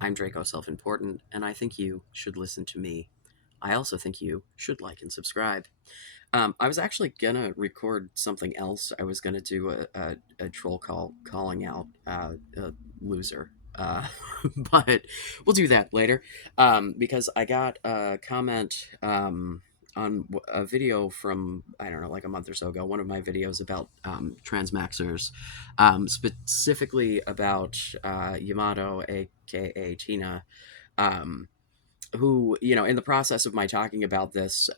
I'm Draco Self Important, and I think you should listen to me. I also think you should like and subscribe. I was actually gonna record something else. I was gonna do a troll call calling out a loser. But we'll do that later because I got a comment on a video from, I don't know, like a month or so ago, one of my videos about transmaxers, specifically about Yamato, aka Tina, um, who, in the process of my talking about this,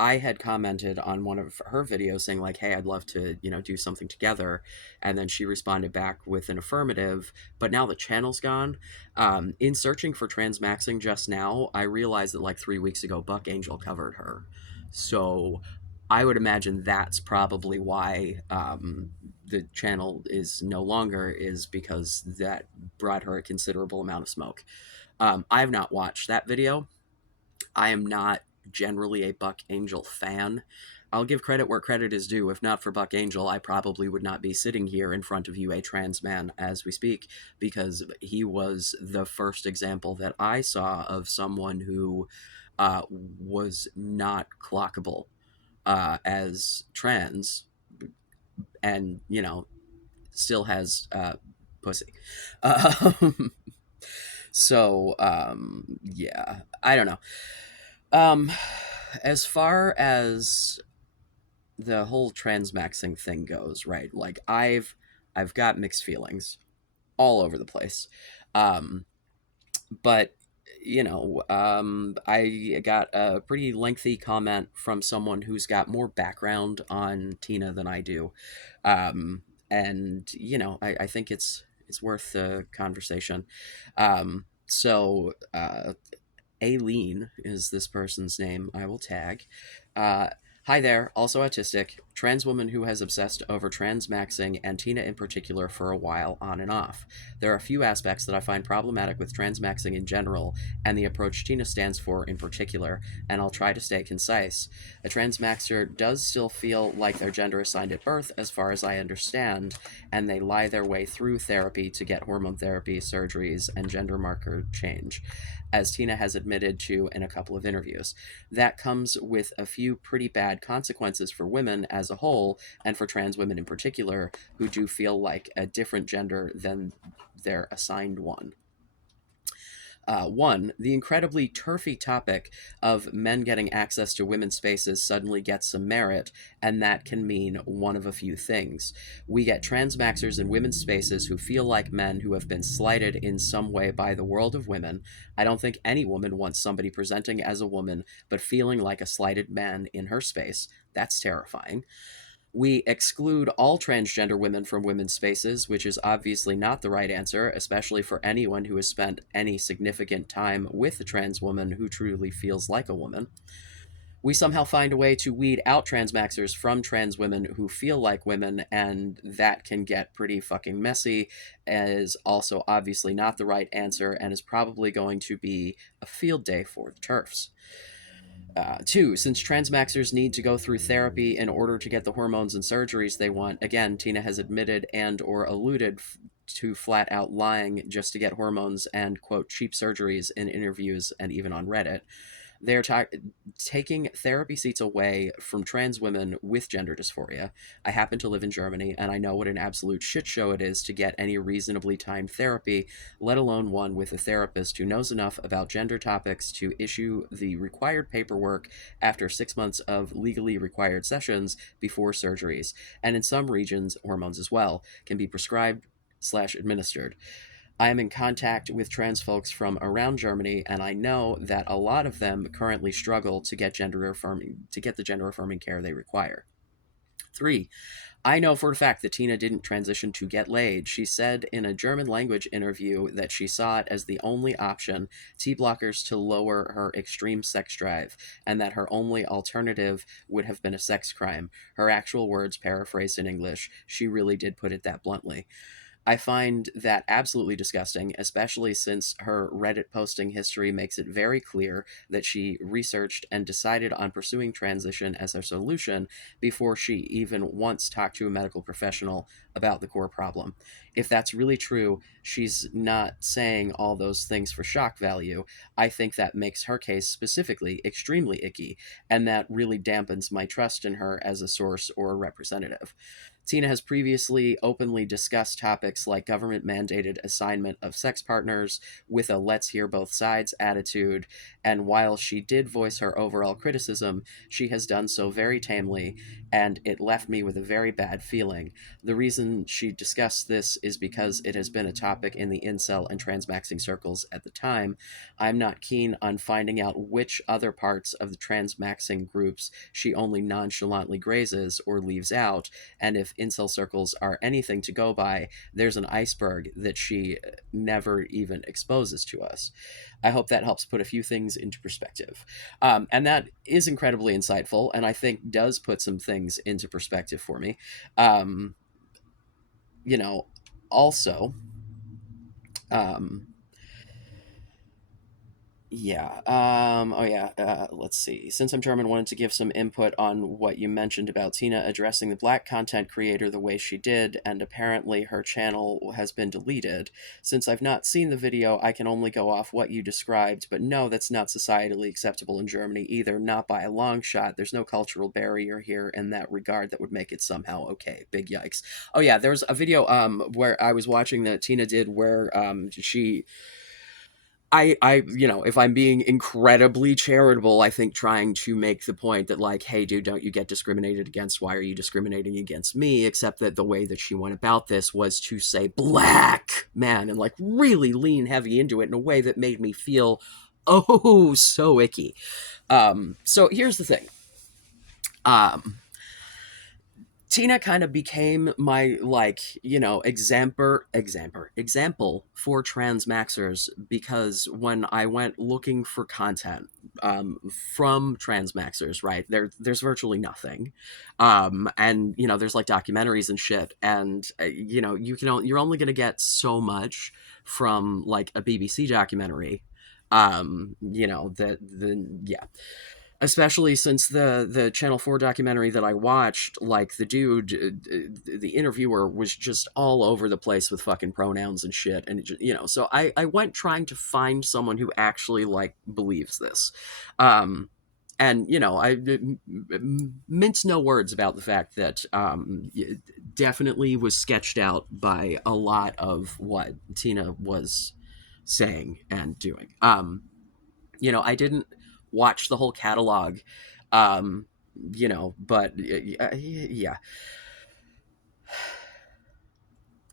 I had commented on one of her videos saying like, "Hey, I'd love to, do something together," and then she responded back with an affirmative. But now the channel's gone. In searching for transmaxing just now, I realized that like 3 weeks ago, Buck Angel covered her, so I would imagine that's probably why the channel is no longer, is because that brought her a considerable amount of smoke. I have not watched that video. I am not generally a Buck Angel fan. I'll give credit where credit is due. If not for Buck Angel, I probably would not be sitting here in front of you, a trans man, as we speak, because he was the first example that I saw of someone who was not clockable as trans, and still has pussy. Um, yeah, I don't know. Um, as far as the whole transmaxing thing goes, right? Like I've got mixed feelings all over the place. Um, but I got a pretty lengthy comment from someone who's got more background on Tina than I do. And I think it's worth the conversation. Aileen is this person's name. I will tag. Uh, Hi there, also autistic, trans woman who has obsessed over transmaxing and Tina in particular for a while, on and off. There are a few aspects that I find problematic with transmaxing in general, and the approach Tina stands for in particular, and I'll try to stay concise. A transmaxer does still feel like their gender assigned at birth, as far as I understand, and they lie their way through therapy to get hormone therapy, surgeries, and gender marker change, as Tina has admitted to in a couple of interviews. That comes with a few pretty bad consequences for women as a whole, and for trans women in particular, who do feel like a different gender than their assigned one. One, the incredibly turfy topic of men getting access to women's spaces suddenly gets some merit, and that can mean one of a few things. We get transmaxers in women's spaces who feel like men who have been slighted in some way by the world of women. I don't think any woman wants somebody presenting as a woman but feeling like a slighted man in her space. That's terrifying. We exclude all transgender women from women's spaces, which is obviously not the right answer, especially for anyone who has spent any significant time with a trans woman who truly feels like a woman. We somehow find a way to weed out transmaxers from trans women who feel like women, and that can get pretty fucking messy, is also obviously not the right answer, and is probably going to be a field day for the TERFs. Two, since transmaxers need to go through therapy in order to get the hormones and surgeries they want, again, Tina has admitted and or alluded to flat out lying just to get hormones and, quote, cheap surgeries in interviews and even on Reddit. They're taking therapy seats away from trans women with gender dysphoria. I happen to live in Germany, and I know what an absolute shit show it is to get any reasonably timed therapy, let alone one with a therapist who knows enough about gender topics to issue the required paperwork after 6 months of legally required sessions before surgeries, and in some regions, hormones as well, can be prescribed/ administered. I am in contact with trans folks from around Germany, and I know that a lot of them currently struggle to get the gender affirming care they require. Three, I know for a fact that Tina didn't transition to get laid. She said in a German language interview that she saw it as the only option, T blockers, to lower her extreme sex drive, and that her only alternative would have been a sex crime. Her actual words, paraphrased in English, she really did put it that bluntly. I find that absolutely disgusting, especially since her Reddit posting history makes it very clear that she researched and decided on pursuing transition as her solution before she even once talked to a medical professional about the core problem. If that's really true, she's not saying all those things for shock value. I think that makes her case specifically extremely icky, and that really dampens my trust in her as a source or a representative. Tina has previously openly discussed topics like government mandated assignment of sex partners with a let's hear both sides attitude, and while she did voice her overall criticism, she has done so very tamely, and it left me with a very bad feeling. The reason she discussed this is because it has been a topic in the incel and transmaxing circles at the time. I'm not keen on finding out which other parts of the transmaxing groups she only nonchalantly grazes or leaves out, and if incel circles are anything to go by, there's an iceberg that she never even exposes to us. I hope that helps put a few things into perspective. And that is incredibly insightful, and I think does put some things into perspective for me. Um, you know, also, um, yeah. Oh, yeah. Let's see. Since I'm German, wanted to give some input on what you mentioned about Tina addressing the black content creator the way she did, and apparently her channel has been deleted. Since I've not seen the video, I can only go off what you described, but no, that's not societally acceptable in Germany either, not by a long shot. There's no cultural barrier here in that regard that would make it somehow okay. Big yikes. Oh, yeah, there's a video where I was watching that Tina did where she if I'm being incredibly charitable, I think trying to make the point that, like, hey, dude, don't you get discriminated against? Why are you discriminating against me? Except that the way that she went about this was to say black man and, like, really lean heavy into it in a way that made me feel, oh, so icky. So here's the thing. Tina kind of became my, like, example for transmaxers, because when I went looking for content from transmaxers, right, there's virtually nothing, and there's like documentaries and shit, and you're only gonna get so much from like a BBC documentary, yeah, especially since the Channel 4 documentary that I watched, like, the dude, the interviewer was just all over the place with fucking pronouns and shit, and so I went trying to find someone who actually, like, believes this. And I mince no words about the fact that definitely was sketched out by a lot of what Tina was saying and doing. I didn't watch the whole catalog, um, but yeah.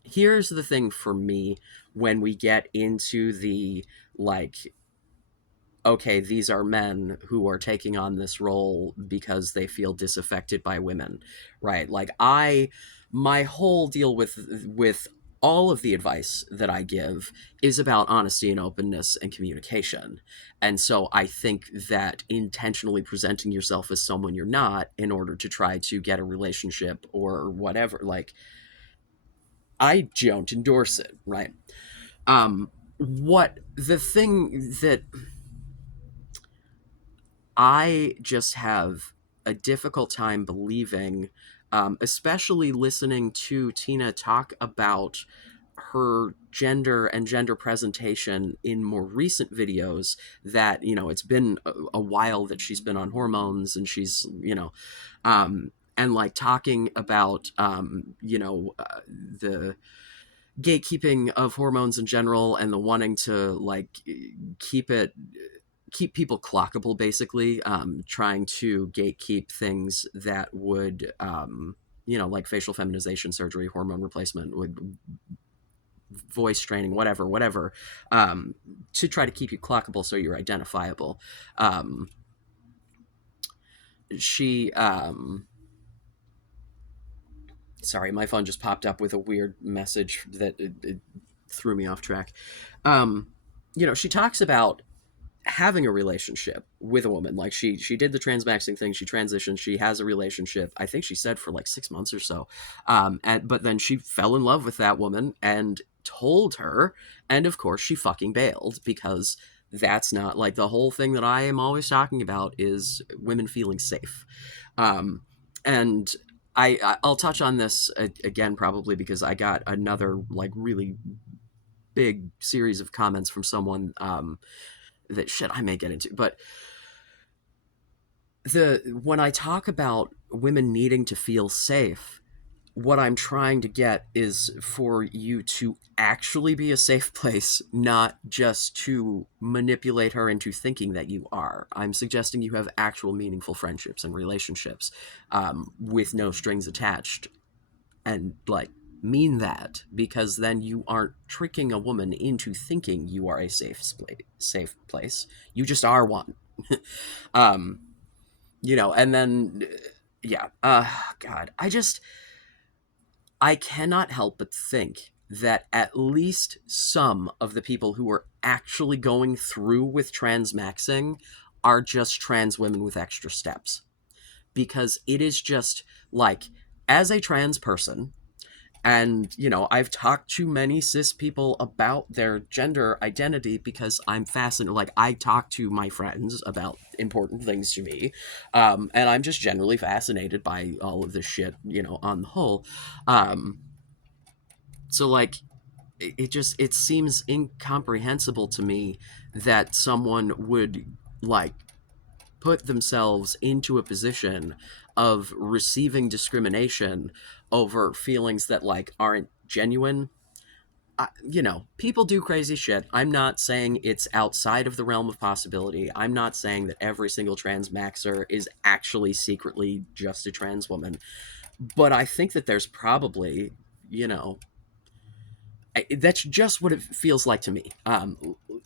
Here's the thing for me when we get into the, like, okay, these are men who are taking on this role because they feel disaffected by women, right? Like, my whole deal with all of the advice that I give is about honesty and openness and communication. And so I think that intentionally presenting yourself as someone you're not in order to try to get a relationship or whatever, like, I don't endorse it, right? What the thing that I just have a difficult time believing, especially listening to Tina talk about her gender and gender presentation in more recent videos, that, it's been a while that she's been on hormones, and she's, and, like, talking about, the gatekeeping of hormones in general, and the wanting to, like, keep it keep people clockable, basically, trying to gatekeep things that would, like facial feminization surgery, hormone replacement, would voice training, whatever, to try to keep you clockable so you're identifiable. She Sorry, my phone just popped up with a weird message that it threw me off track. She talks about having a relationship with a woman. Like she did the transmaxing thing, she transitioned, she has a relationship, I think she said for like 6 months or so. And but then she fell in love with that woman and told her, and of course she fucking bailed, because that's not like the whole thing that I am always talking about is women feeling safe. And I'll touch on this again probably because I got another like really big series of comments from someone that shit I may get into. But the when I talk about women needing to feel safe, what I'm trying to get is for you to actually be a safe place, not just to manipulate her into thinking that you are. I'm suggesting you have actual meaningful friendships and relationships, with no strings attached, and like mean that, because then you aren't tricking a woman into thinking you are a safe place. You just are one. um, and then yeah, God, I cannot help but think that at least some of the people who are actually going through with transmaxing are just trans women with extra steps. Because it is just like, as a trans person, and I've talked to many cis people about their gender identity because I'm fascinated. Like, I talk to my friends about important things to me, and I'm just generally fascinated by all of this shit, on the whole. um, so like, it seems incomprehensible to me that someone would like put themselves into a position of receiving discrimination over feelings that like aren't genuine. People do crazy shit. I'm not saying it's outside of the realm of possibility. I'm not saying that every single trans maxer is actually secretly just a trans woman. But I think that there's probably, you know, that's just what it feels like to me. And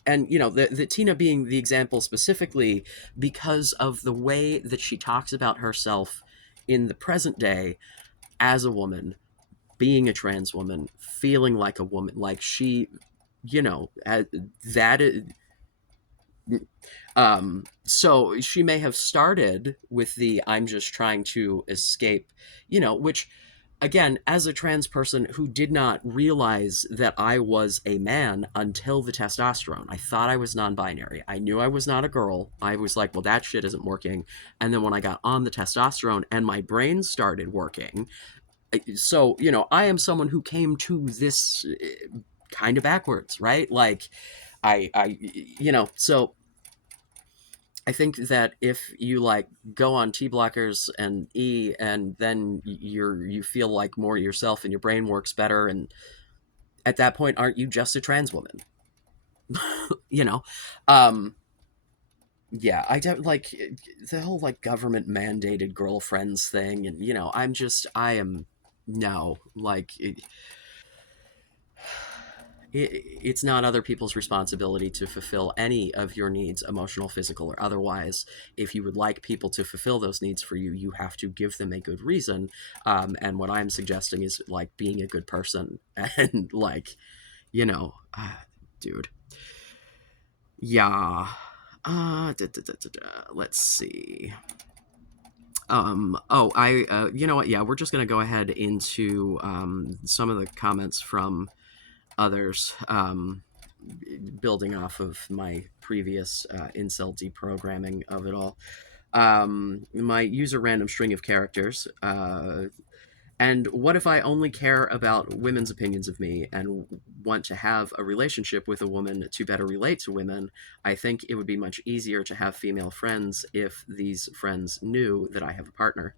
the Tina being the example specifically because of the way that she talks about herself in the present day as a woman, being a trans woman, feeling like a woman, like she, that is, so she may have started with the I'm just trying to escape, which again, as a trans person who did not realize that I was a man until the testosterone. I thought I was non-binary. I knew I was not a girl. I was like, well, that shit isn't working. And then when I got on the testosterone and my brain started working, so, I am someone who came to this kind of backwards, right? Like so I think that if you like go on T blockers and E, and then you feel like more yourself and your brain works better, and at that point, aren't you just a trans woman? you know, um, yeah, I don't like the whole like government mandated girlfriends thing, and I am no like. It's not other people's responsibility to fulfill any of your needs, emotional, physical, or otherwise. If you would like people to fulfill those needs for you, you have to give them a good reason. And what I'm suggesting is like being a good person and like, you know, uh, dude. Yeah. Let's see. You know what? Yeah, we're just going to go ahead into some of the comments from others. Building off of my previous incel deprogramming of it all. My user random string of characters. And what if I only care about women's opinions of me and want to have a relationship with a woman to better relate to women? I think it would be much easier to have female friends if these friends knew that I have a partner.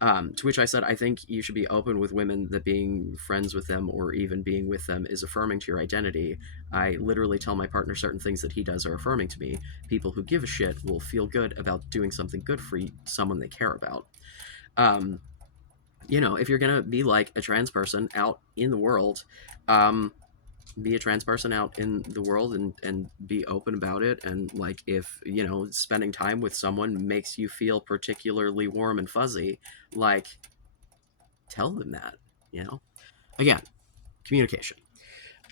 To which I said, I think you should be open with women that being friends with them or even being with them is affirming to your identity. I literally tell my partner certain things that he does are affirming to me. People who give a shit will feel good about doing something good for someone they care about. Um, if you're going to be like a trans person out in the world, um, be a trans person out in the world and be open about it. And like, if spending time with someone makes you feel particularly warm and fuzzy, like, tell them that. Again, communication.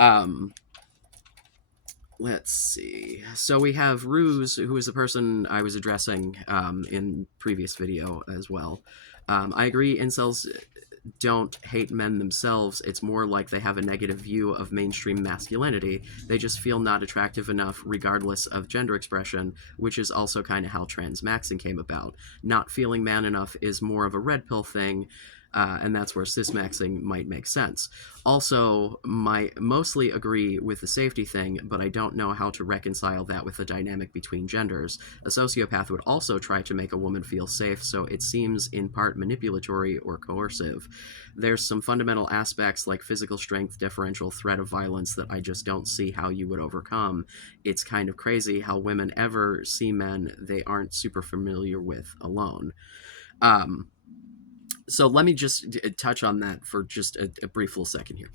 um Let's see. So we have Ruse, who is the person I was addressing in previous video as well. I agree, incels don't hate men themselves. It's more like they have a negative view of mainstream masculinity. They just feel not attractive enough, regardless of gender expression, which is also kind of how transmaxxing came about. Not feeling man enough is more of a red pill thing. And that's where cismaxing might make sense. Also, I mostly agree with the safety thing, but I don't know how to reconcile that with the dynamic between genders. A sociopath would also try to make a woman feel safe, so it seems in part manipulatory or coercive. There's some fundamental aspects like physical strength, differential threat of violence that I just don't see how you would overcome. It's kind of crazy how women ever see men they aren't super familiar with alone. Um, so let me just touch on that for just a brief little second here.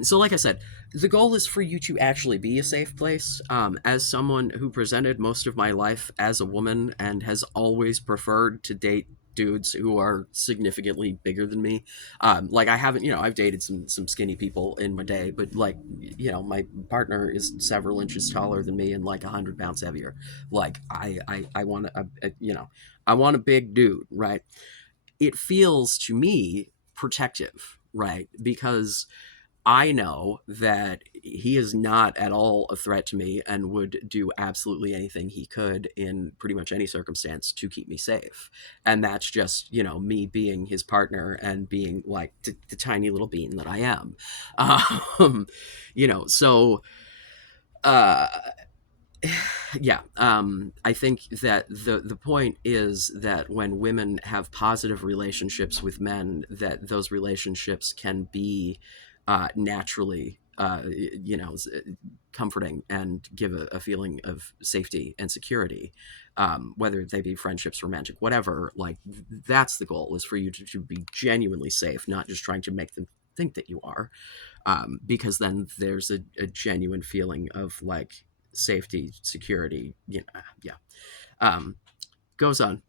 So like I said, the goal is for you to actually be a safe place. As someone who presented most of my life as a woman and has always preferred to date dudes who are significantly bigger than me, like I haven't, I've dated some skinny people in my day, but like, my partner is several inches taller than me and like 100 pounds heavier. Like I want I want a big dude, right? It feels to me protective, right? Because I know that he is not at all a threat to me and would do absolutely anything he could in pretty much any circumstance to keep me safe. And that's just, me being his partner and being like the tiny little bean that I am. Um, so uh yeah, I think that the point is that when women have positive relationships with men, that those relationships can be naturally comforting and give a feeling of safety and security, whether they be friendships, romantic, whatever. Like that's the goal, is for you to be genuinely safe, not just trying to make them think that you are, because then there's a genuine feeling of like safety, security. Yeah. Um, Goes on.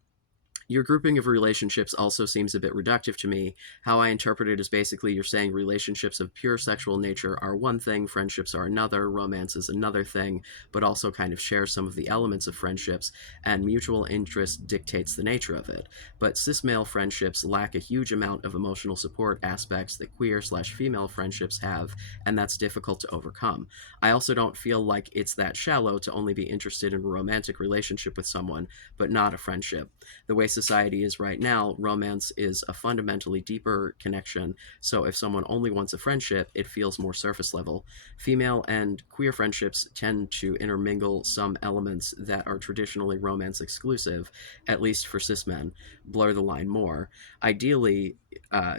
Your grouping of relationships also seems a bit reductive to me. How I interpret it is basically you're saying relationships of pure sexual nature are one thing, friendships are another, romance is another thing, but also kind of share some of the elements of friendships, and mutual interest dictates the nature of it. But cis male friendships lack a huge amount of emotional support aspects that queer/female friendships have, and that's difficult to overcome. I also don't feel like it's that shallow to only be interested in a romantic relationship with someone, but not a friendship. The way society is right now, romance is a fundamentally deeper connection. So if someone only wants a friendship, it feels more surface level. Female and queer friendships tend to intermingle some elements that are traditionally romance exclusive, at least for cis men, blur the line more. Ideally,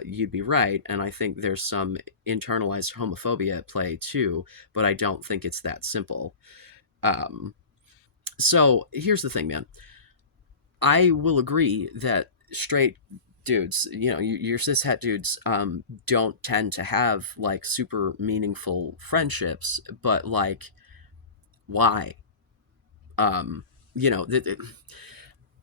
you'd be right, and I think there's some internalized homophobia at play too, but I don't think it's that simple. Um, so here's the thing, man. I will agree that straight dudes, your cis het dudes, don't tend to have like super meaningful friendships, but like, why? Um, you know, th- th-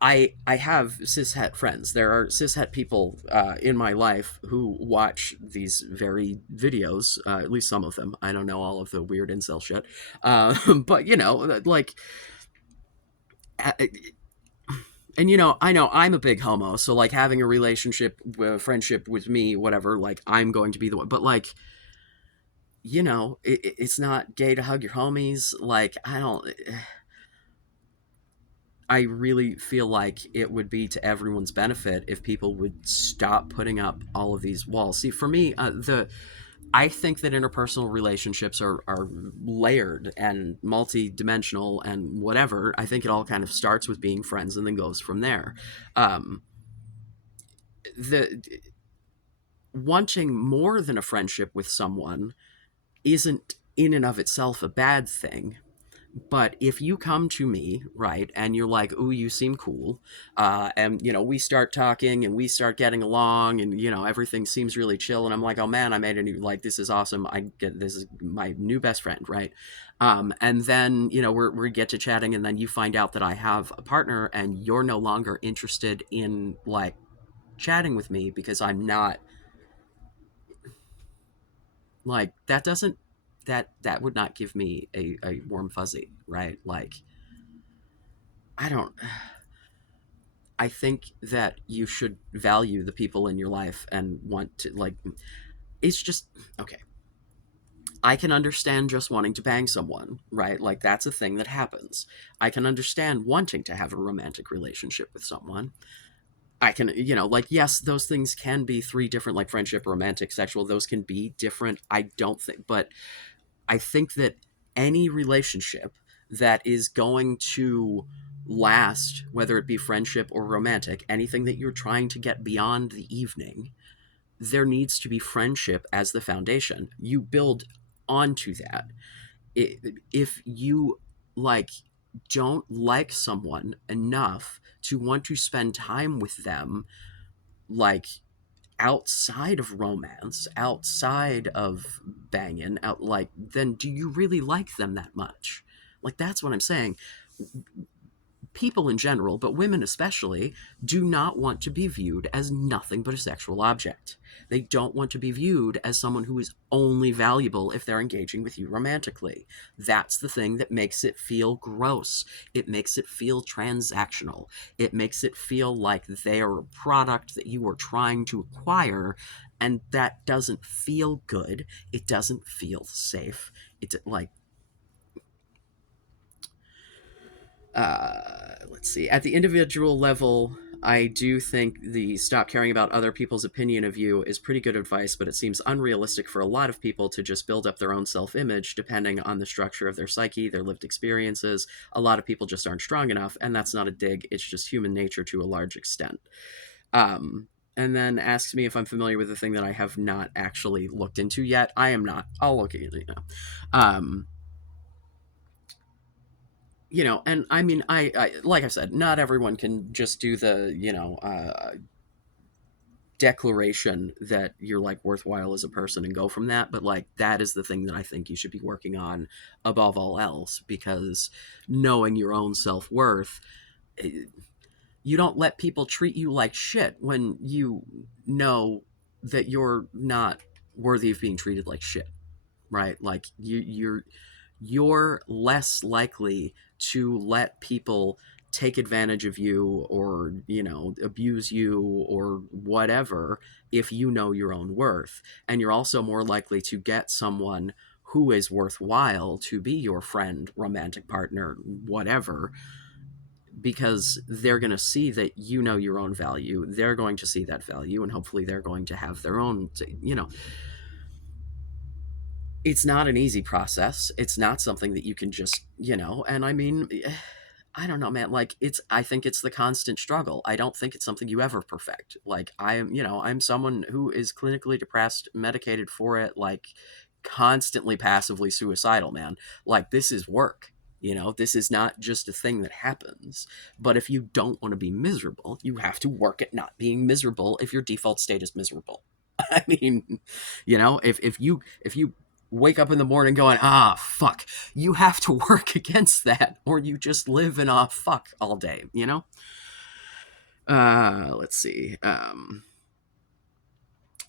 I have cis het friends. There are cis het people in my life who watch these very videos. At least some of them. I don't know all of the weird incel shit, but like and I know I'm a big homo, so like having a relationship, friendship with me, whatever, like I'm going to be the one. But like, it's not gay to hug your homies. Like I don't. I really feel like it would be to everyone's benefit if people would stop putting up all of these walls. See, for me, the I think that interpersonal relationships are layered and multi-dimensional and whatever. I think it all kind of starts with being friends and then goes from there. Um, the Wanting more than a friendship with someone isn't in and of itself a bad thing. But if you come to me, right, and you're like, "Ooh, you seem cool," and we start talking and we start getting along, and everything seems really chill, and I'm like, "Oh man, I made a new, like, this is awesome. This is my new best friend," right? And then we get to chatting, and then you find out that I have a partner, and you're no longer interested in like chatting with me because I'm not, like, that doesn't that would not give me a warm fuzzy, right? Like, I don't. I think that you should value the people in your life and want to, like, it's just okay. I can understand just wanting to bang someone, right? Like, that's a thing that happens. I can understand wanting to have a romantic relationship with someone. I can, like, yes, those things can be three different, like friendship, romantic, sexual, those can be different. I don't think, but I think that any relationship that is going to last, whether it be friendship or romantic, anything that you're trying to get beyond the evening, there needs to be friendship as the foundation. You build onto that. If you, like, don't like someone enough to want to spend time with them, like, outside of romance, outside of banging out, like, then do you really like them that much? Like, that's what I'm saying. People in general, but women especially, do not want to be viewed as nothing but a sexual object. They don't want to be viewed as someone who is only valuable if they're engaging with you romantically. That's the thing that makes it feel gross. It makes it feel transactional. It makes it feel like they're a product that you are trying to acquire, and that doesn't feel good. It doesn't feel safe. It's like, let's see. At the individual level, I do think the stop caring about other people's opinion of you is pretty good advice, but it seems unrealistic for a lot of people to just build up their own self image depending on the structure of their psyche, their lived experiences. A lot of people just aren't strong enough, and that's not a dig, it's just human nature to a large extent. And then asks me if I'm familiar with a thing that I have not actually looked into yet. I am not. I'll look at it now. Um, and I mean, I like I said, not everyone can just do the declaration that you're, like, worthwhile as a person and go from that, but, like, that is the thing that I think you should be working on above all else, because knowing your own self-worth, eh, you don't let people treat you like shit when you know that you're not worthy of being treated like shit, right? Like, you're less likely to let people take advantage of you, or abuse you or whatever, if you know your own worth. And you're also more likely to get someone who is worthwhile to be your friend, romantic partner, whatever, because they're going to see that you know your own value. They're going to see that value, and hopefully they're going to have their own, it's not an easy process. It's not something that you can just, and I mean, I don't know, man. Like, I think it's the constant struggle. I don't think it's something you ever perfect. Like, I'm someone who is clinically depressed, medicated for it, like, constantly passively suicidal, man. Like, this is work. This is not just a thing that happens. But if you don't want to be miserable, you have to work at not being miserable if your default state is miserable. I mean, if you wake up in the morning going, fuck, you have to work against that, or you just live in a fuck all day. Let's see.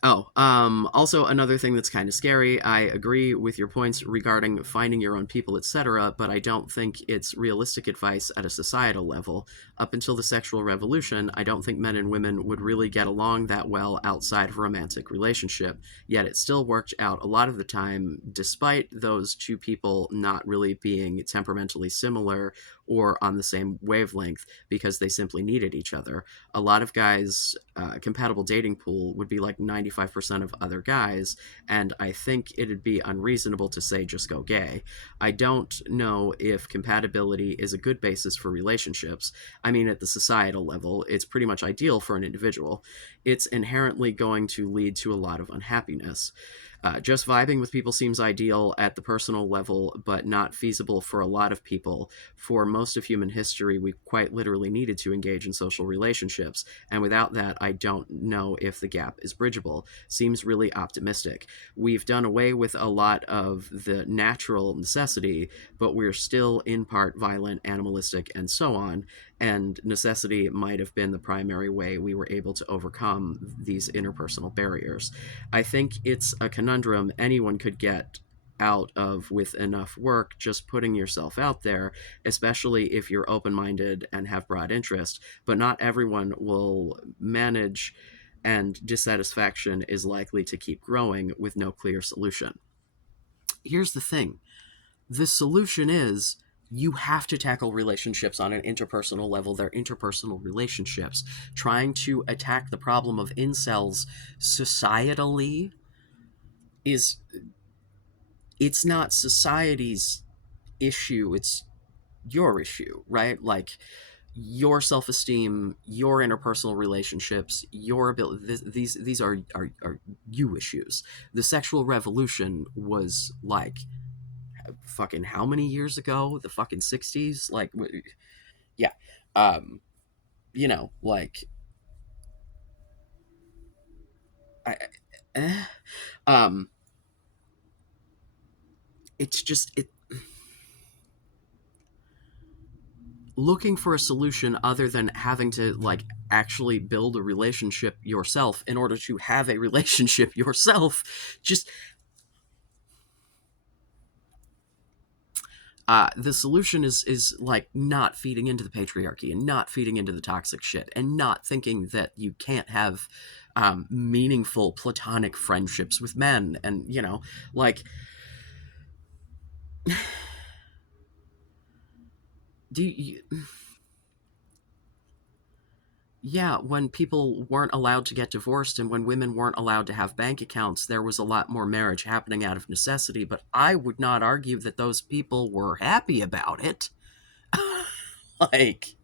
Also another thing that's kind of scary. I agree with your points regarding finding your own people, etc., but I don't think it's realistic advice at a societal level. Up until the sexual revolution, I don't think men and women would really get along that well outside of a romantic relationship, yet it still worked out a lot of the time, despite those two people not really being temperamentally similar or on the same wavelength, because they simply needed each other. A lot of guys' compatible dating pool would be like 95% of other guys, and I think it'd be unreasonable to say just go gay. I don't know if compatibility is a good basis for relationships. I mean, at the societal level, it's pretty much ideal for an individual. It's inherently going to lead to a lot of unhappiness. Just vibing with people seems ideal at the personal level, but not feasible for a lot of people. For most of human history, we quite literally needed to engage in social relationships, and without that, I don't know if the gap is bridgeable. Seems really optimistic. We've done away with a lot of the natural necessity, but we're still in part violent, animalistic, and so on, and necessity might have been the primary way we were able to overcome these interpersonal barriers. I think it's a conundrum anyone could get out of, with enough work, just putting yourself out there, especially if you're open minded and have broad interest. But not everyone will manage, and dissatisfaction is likely to keep growing with no clear solution. Here's the thing, the solution is you have to tackle relationships on an interpersonal level. They're interpersonal relationships. Trying to attack the problem of incels societally is, it's not society's issue, it's your issue, right? Like your self-esteem, your interpersonal relationships, your ability, these are you issues. The sexual revolution was like fucking how many years ago? The fucking 60s? Like yeah. Um like I eh, um it's just it, looking for a solution other than having to like actually build a relationship yourself in order to have a relationship yourself, just the solution is like not feeding into the patriarchy and not feeding into the toxic shit and not thinking that you can't have meaningful platonic friendships with men, and like do you, yeah, when people weren't allowed to get divorced and when women weren't allowed to have bank accounts, there was a lot more marriage happening out of necessity, but I would not argue that those people were happy about it. Like,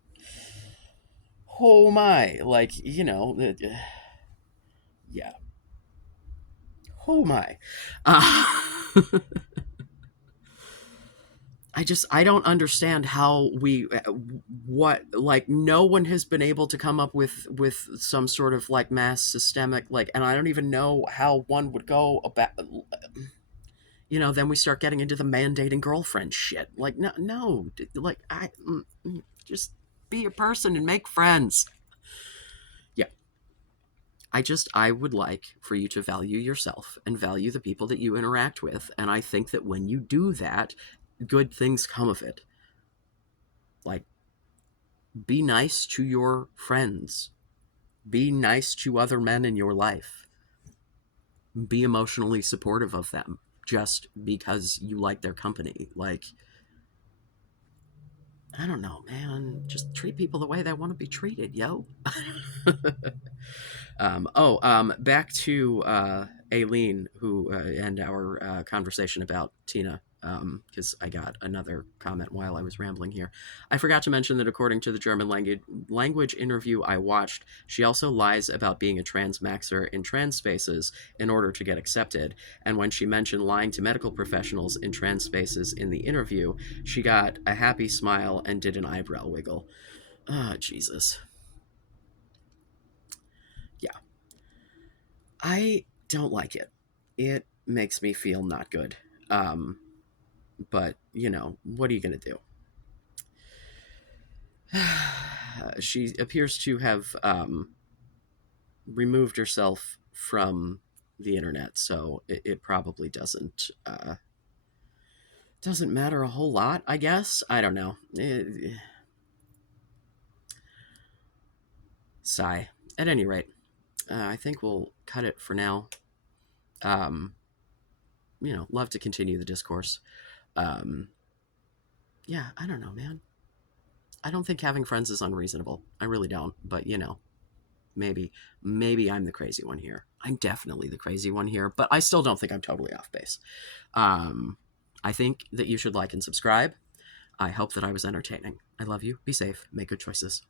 oh my, like, yeah, oh my. Uh, I don't understand how we, what, like no one has been able to come up with some sort of like mass systemic, like, and I don't even know how one would go about, then we start getting into the mandating girlfriend shit. Like no, like just be a person and make friends. Yeah. I would like for you to value yourself and value the people that you interact with, and I think that when you do that, good things come of it. Like, be nice to your friends. Be nice to other men in your life. Be emotionally supportive of them just because you like their company. Like, I don't know, man. Just treat people the way they want to be treated, yo. Back to Aileen, who and our conversation about Tina, because I got another comment while I was rambling here. I forgot to mention that according to the German language interview I watched, she also lies about being a transmaxer in trans spaces in order to get accepted. And when she mentioned lying to medical professionals in trans spaces in the interview, she got a happy smile and did an eyebrow wiggle. Ah, Jesus. Yeah. I don't like it. It makes me feel not good. Um, but, what are you going to do? She appears to have removed herself from the internet, so it probably doesn't matter a whole lot, I guess. I don't know. Sigh. At any rate, I think we'll cut it for now. Um, love to continue the discourse. Um, yeah, I don't know, man. I don't think having friends is unreasonable. I really don't. But maybe I'm the crazy one here. I'm definitely the crazy one here, but I still don't think I'm totally off base. Um, I think that you should like and subscribe. I hope that I was entertaining. I love you. Be safe. Make good choices.